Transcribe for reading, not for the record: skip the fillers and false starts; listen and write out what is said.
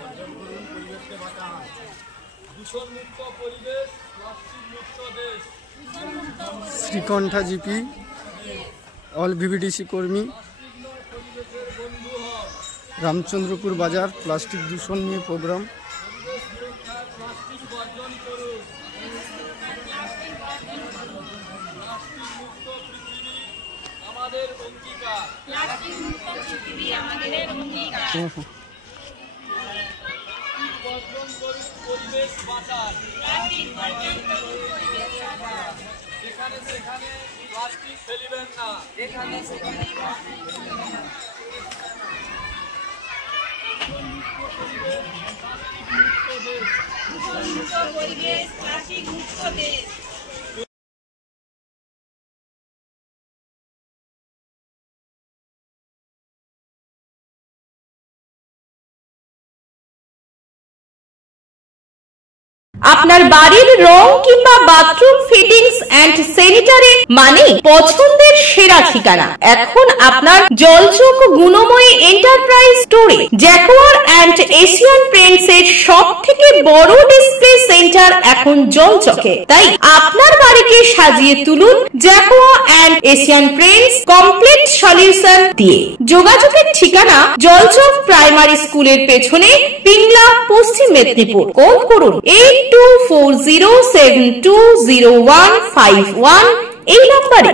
অর্জন করুন, পরিবেশকে বাঁচান। দূষণমুক্ত পরিবেশ, প্লাস্টিক মুক্ত দেশ। শ্রীকণ্ঠা জিপি অল ভিভিডিসি কর্মী, পরিবেশের বন্ধু হন। রামচন্দ্রপুর বাজার প্লাস্টিক দূষণ নিয়ে প্রোগ্রাম। পরিবেশ সুরক্ষায় প্লাস্টিক বর্জন করুন। প্লাস্টিক মুক্ত পৃথিবী আমাদের অঙ্গীকার। প্লাস্টিক মুক্ত পৃথিবী আমাদের অঙ্গীকার। বর্জন করুন, পরিবেশ বাঁচান। প্লাস্টিক বর্জন করুন, পরিবেশ বাঁচান। যেখানে সেখানে প্লাস্টিক ফেলিবেন না। যেখানে সেখানে প্লাস্টিক ফেলবেন না। দূষণমুক্ত পরিবেশ, প্লাস্টিক মুক্ত দেশ। আপনার বাড়ির রং কিংবা বাথরুম ফিটিংস এন্ড স্যানিটারি মানে পছন্দের সেরা ঠিকানা। এখন আপনার জলচক গুণময়ী এন্টারপ্রাইজ স্টোরে জ্যাকোয়ার এন্ড এশিয়ান পেইন্টস এর সবথেকে বড় ডিসপ্লে সেন্টার এখন জলচকে। তাই আপনার বাড়িকে সাজিয়ে তুলুন Jaquar and Asian Paints complete solution দিয়ে। যোগাযোগের ঠিকানা জলচক প্রাইমারি স্কুলের পেছনে, পিংলা, পশ্চিম মেদিনীপুর। কল করুন 8240720151 এই নম্বরে।